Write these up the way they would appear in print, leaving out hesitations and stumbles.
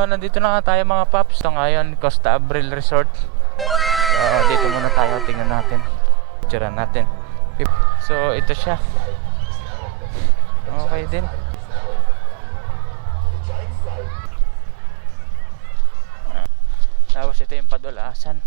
Nandito na nga tayo mga paps. So ngayon, Costa Abril Resort. So dito muna tayo, tingnan natin. Picturean natin. So ito siya. Okay din. Tapos ito yung padulasan.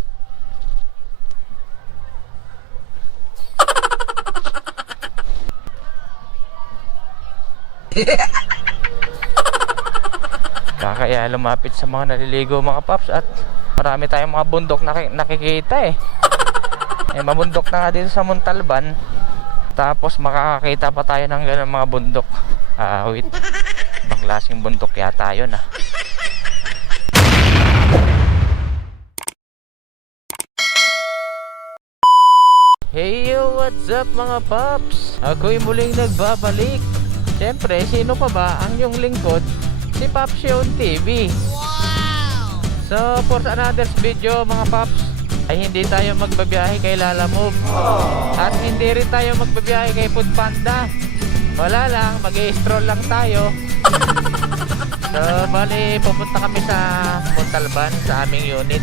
Kaya lumapit sa mga naliligo mga paps. At marami tayong mga bundok nakikita eh. Mabundok na nga dito sa Montalban. Tapos makakakita pa tayo ng ganun mga bundok. Wait, ibang klaseng bundok yata yun ah. Hey yo, what's up mga paps? Ako'y muling nagbabalik. Siyempre, sino pa ba ang yung lingkod? Si Pops Yon TV. Wow! So, for another video mga paps, ay hindi tayo magbabiyahe kay Lala Move. At hindi rin tayo magbabiyahe kay Food Panda. Wala lang, mag-i-stroll lang tayo. So, bali, pupunta kami sa Montalban, sa aming unit.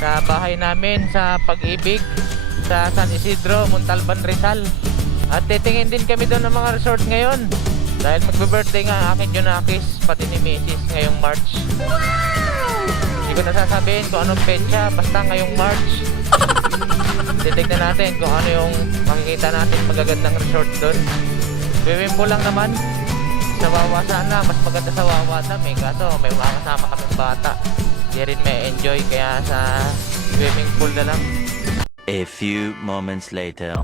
Sa bahay namin, sa Pag-ibig, sa San Isidro, Montalban, Rizal. At titingin din kami doon ng mga resort ngayon. Dahil magbe-birthday nga akin Junakis, pati ni Mrs. ngayong March. Hindi ko nasasabihin kung anong petsa, basta ngayong March. Titignan natin kung ano yung makikita natin magagandang resort doon. Swimming pool lang naman. Sa Wawa sana, mas maganda sa Wawa namin. Kaso may mga kasama kaming bata. Di rin may enjoy, kaya sa swimming pool na lang. A few moments later.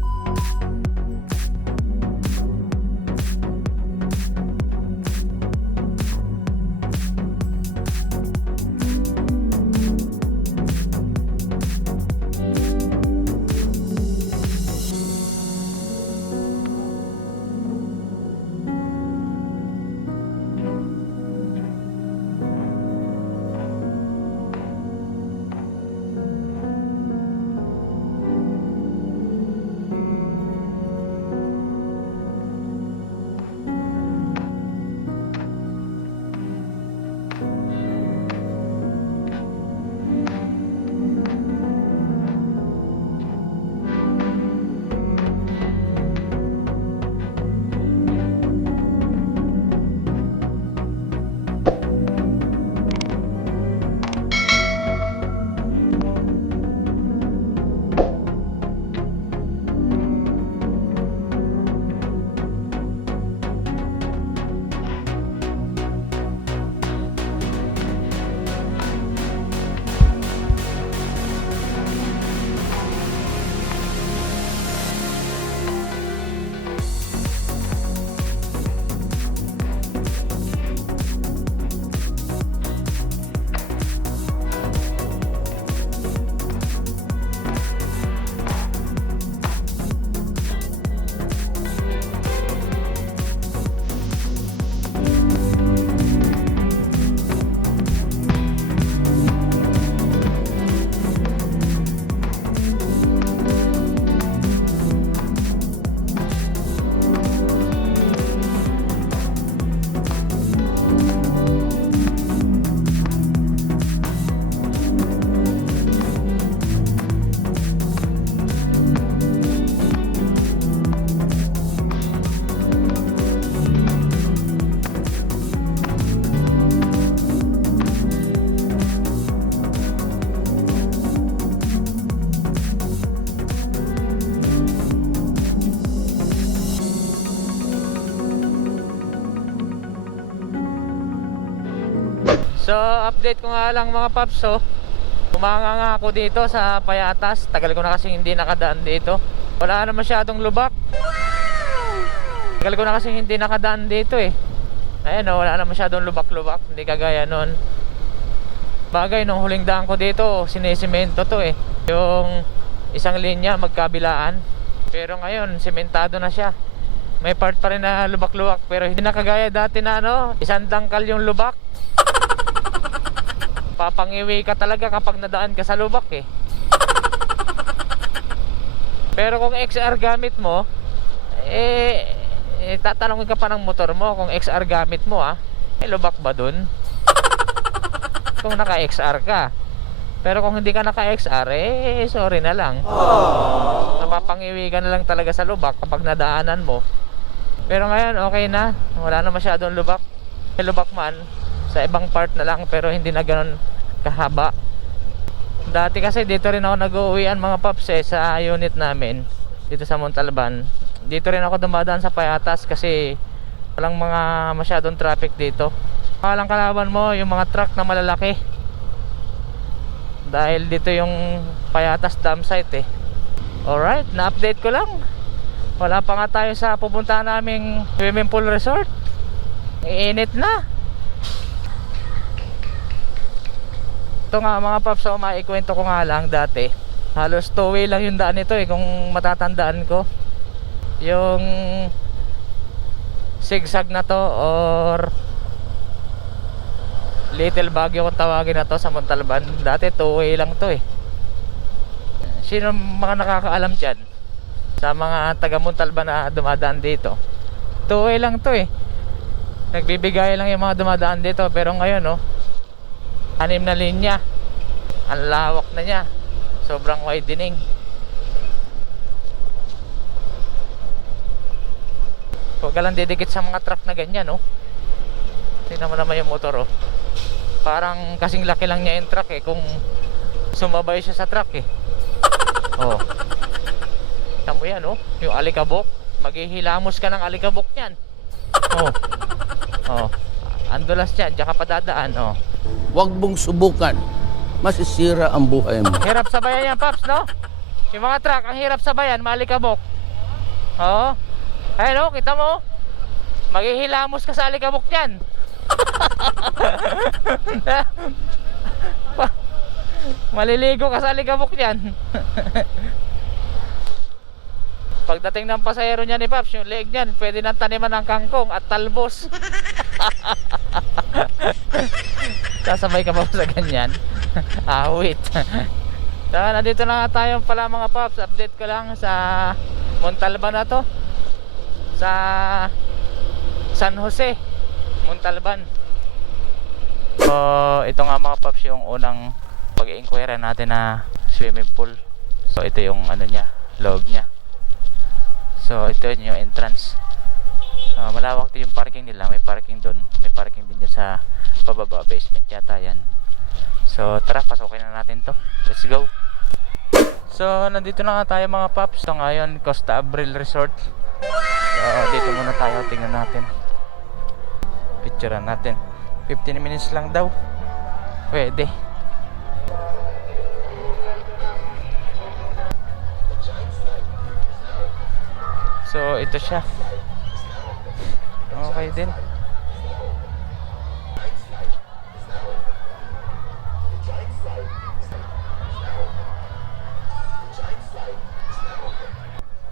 So, update ko nga lang mga paps. So, umanga nga ako dito sa Payatas. Tagal ko na kasi hindi nakadaan dito. Wala na masyadong lubak. Tagal ko na kasi hindi nakadaan dito eh. Ayan o, wala na masyadong lubak-lubak. Hindi kagaya nun. Bagay, nung huling daan ko dito, sinisemento to eh. Yung isang linya magkabilaan. Pero ngayon, sementado na siya. May part pa rin na lubak-lubak. Pero hindi na kagaya dati na ano, isang dangkal yung lubak. Papangiwi ka talaga kapag nadaan ka sa lubak eh. Pero kung XR gamit mo, tatanungin ka pa ng motor mo kung XR gamit mo lubak ba dun? kung naka-XR ka. Pero kung hindi ka naka-XR, eh sorry na lang. Napapangiwi ka na lang talaga sa lubak kapag nadaanan mo. Pero ngayon okay na, wala na masyadong lubak. May lubak man sa ibang part na lang, pero hindi na ganoon kahaba. Dati kasi dito rin ako nag-uuwian mga paps sa unit namin dito sa Montalban. Dito rin ako dumadaan sa Payatas kasi walang mga masyadong traffic dito. Walang kalaban mo yung mga truck na malalaki, dahil dito yung Payatas dam site eh. Alright, na-update ko lang. Wala pa nga tayo sa pupuntahan naming swimming pool resort. Iinit na. Ito nga mga paps, so maikwento ko nga lang dati. Halos two-way lang yung daan nito eh, kung matatandaan ko. Yung zigzag na to or Little Baguio kung tawagin na to sa Montalban. Dati two-way lang to eh. Sino mga nakakaalam dyan sa mga taga Montalban na dumadaan dito? Two-way lang to eh. Nagbibigay lang yung mga dumadaan dito. Pero ngayon oh, 6 na linya. Ang lawak na niya. Sobrang widening. Huwag ka lang didikit sa mga truck na ganyan oh. Tingnan mo naman yung motor oh. Parang kasing laki lang niya yung truck eh, kung sumabay siya sa truck eh. Oh. Tingnan mo yan oh, yung alikabok. Maghihilamos ka ng alikabok niyan. Oh. Oh. Andulas yan, diyan ka padadaan oh. Huwag mong subukan. Masisira ang buhay mo. Hirap sabayan yan paps no? Yung mga truck, ang hirap sabayan, maalikabok. Oh. Ayun oh, kita mo. Maghihilamos ka sa alikabok niyan. Maliligo ka sa alikabok niyan. Pagdating ng pasahero niya ni Paps, yung leeg niyan pwede nang taniman ng kangkong at talbos. Sasabay ka ba sa ganyan? Awit. Saka nandito na nga tayo pala mga Paps. Update ko lang sa Montalban na to, sa San Jose Montalban. So ito nga mga Paps yung unang pag-inquire natin na swimming pool. So ito yung ano niya, loob niya. So ito yung entrance. Malawak din yung parking nila. May parking doon, may parking din dyan sa pababa, basement yata yan. So tara, pasukin na natin to. Let's go. So nandito na nga tayo mga Paps. So ngayon Costa Abril Resort. So dito muna tayo, tingnan natin, picturean natin. 15 minutes lang daw, pwede. So ito siya, okay din.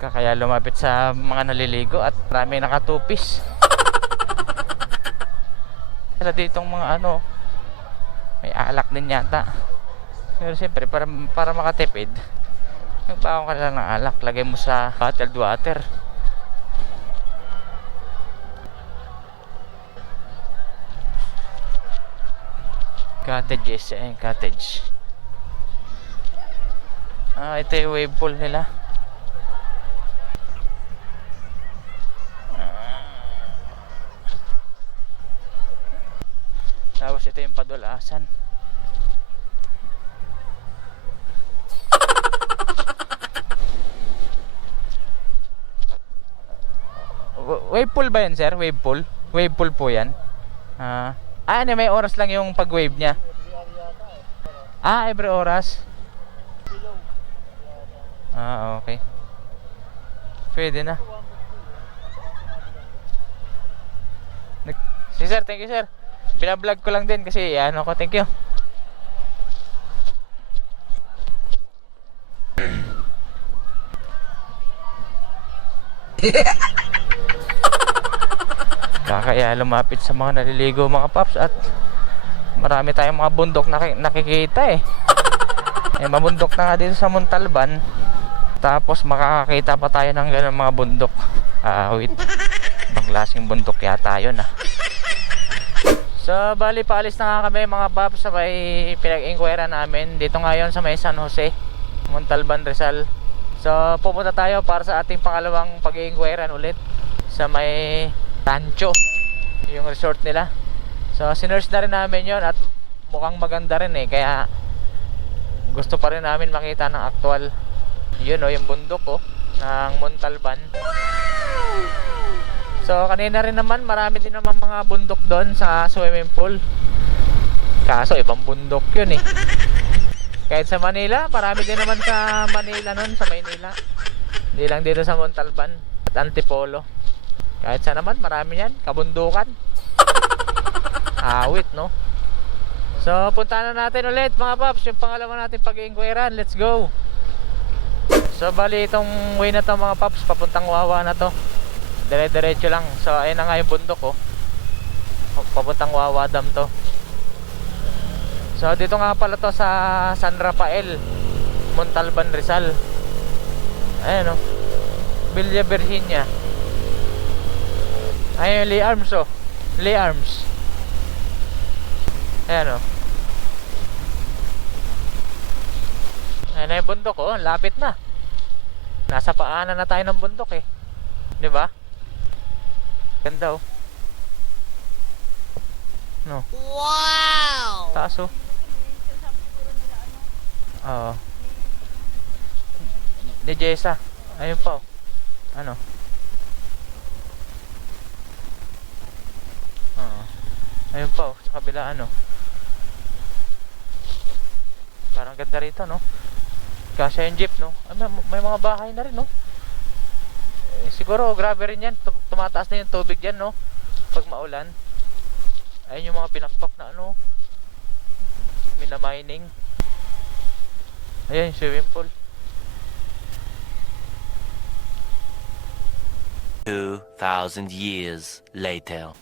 Kaya lumapit sa mga naliligo at marami nakatupis. Kaya ditong mga ano, may alak din yata. Pero siyempre para makatipid, magbaon ka lang ng alak, lagay mo sa bottled water. Cottages, ayun, cottage. Ito yung wave pool nila. Tapos ito yung padulasan. Wave pool ba yan sir? Wave pool? Wave pool po yan. Ano, may oras lang yung pag-wave niya. Every oras. Okay. Pwede na. Si sir, thank you sir. Binablog ko lang din kasi ano ko, thank you. Kaya lumapit sa mga naliligo mga Paps, at marami tayong mga bundok nakikita eh. Mabundok na nga dito sa Montalban, tapos makakakita pa tayo ng ganun mga bundok. Wait, ibang klaseng bundok yata yun ah. So, bali paalis na nga kami mga paps sa may pinag-inquire namin. Dito ngayon sa may San Jose, Montalban, Rizal. So, pupunta tayo para sa ating pangalawang pag-inquire ulit sa may Tancho, yung resort nila. So, sinearch na rin namin yon at mukhang maganda rin eh. Kaya, gusto pa rin namin makita ng actual. Yun yung bundok ng Montalban. So kanina rin naman marami din naman mga bundok doon sa swimming pool. Kaso ibang bundok yun eh. Kahit sa Manila, marami din naman sa Manila nun, sa Maynila. Hindi lang dito sa Montalban at Antipolo. Kahit sa naman marami yan, kabundukan. Awit no. So punta na natin ulit mga paps, yung pangalawa natin pag-iingkweran. Let's go. So bali itong way na to mga paps, papuntang Wawa na to. Dire-diretso lang. So ayun na nga yung bundok papuntang Wawa Dam to. So dito nga pala to sa San Rafael, Montalban, Rizal. Ayan Villa Virginia. Ayun Lee Arms Lee Arms. Ayan Ayan na yung bundok lapit na. Nasa paanan na tayo ng bundok eh. 'Di ba? Ganda no. Wow! Taas Oo. Ni Jessa. Ayun pa Ano? Oo. Ayun pa sa kabila Parang ganda rito no. Kasi yung jeep no. May mga bahay na rin no. Siguro grabe rin yan. Tumataas na yung tubig dyan no pag maulan. Ayun yung mga binakbak na minamining. Ayun yung swimming pool. 2,000 years later.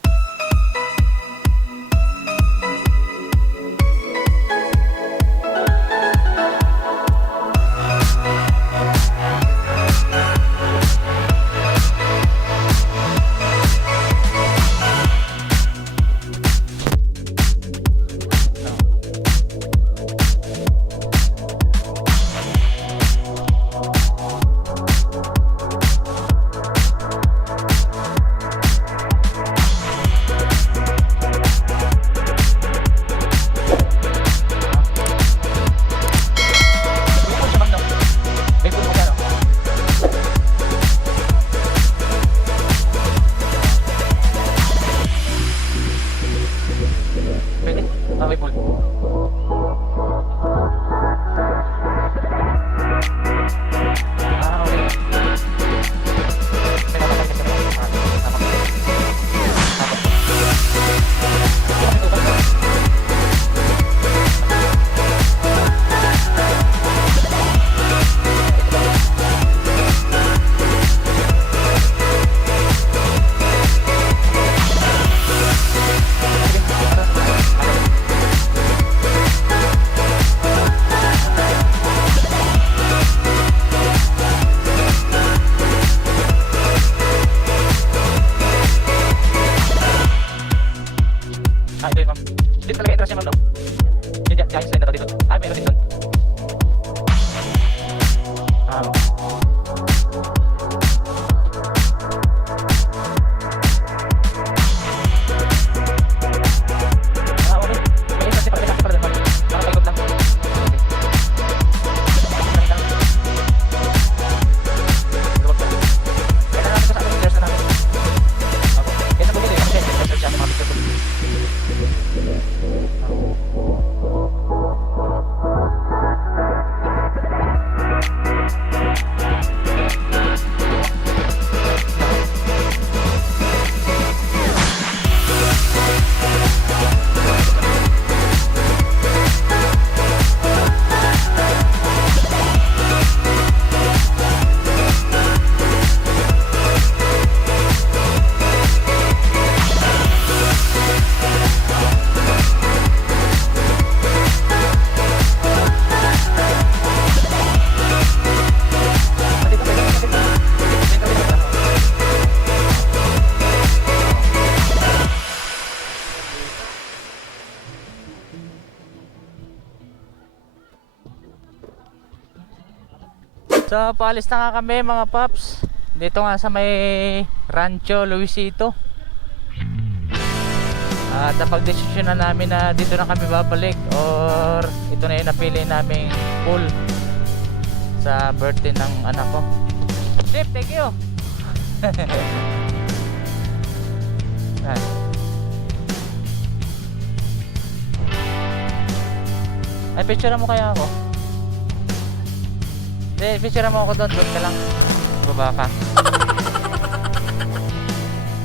So paalis na nga kami mga paps. Dito nga sa may Rancho Luisito. At napagdesisyon na namin na dito na kami babalik, or ito na yung napili naming pool sa birthday ng anak ko. Chip, thank you. Yan. Ay, picture mo kaya ako? Hindi, picture mo ako doon. Doon ka lang. Baba ka.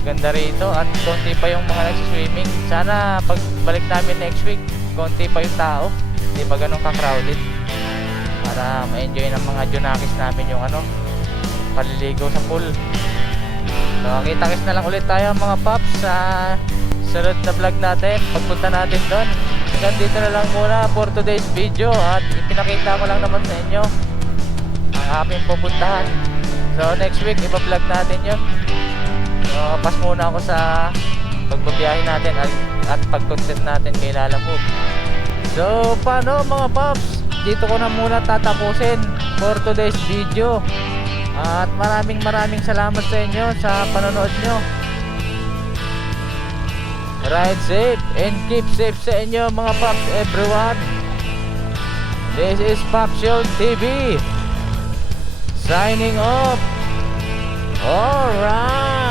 Ganda rito at konti pa yung mga nagsiswimming. Sana pagbalik namin next week, konti pa yung tao. Hindi pa ganun ka-crowded. Para ma-enjoy ng mga junakis namin yung paliligo sa pool. So, kita-kits na lang ulit tayo mga paps sa sunod na vlog natin. Pagpunta natin doon. Hanggang dito na lang muna for today's video. At ipinakita ko lang naman sa inyo ang aming pupuntahan. So next week ipa-vlog natin yun. So pas muna ako sa pagbabiyahe natin at pag-content natin kay Lalamove. So paano mga paps, dito ko na muna tatapusin for today's video. At maraming salamat sa inyo sa panonood nyo. Ride safe and keep safe sa inyo mga paps everyone. This is Papsyon TV signing off. Alright.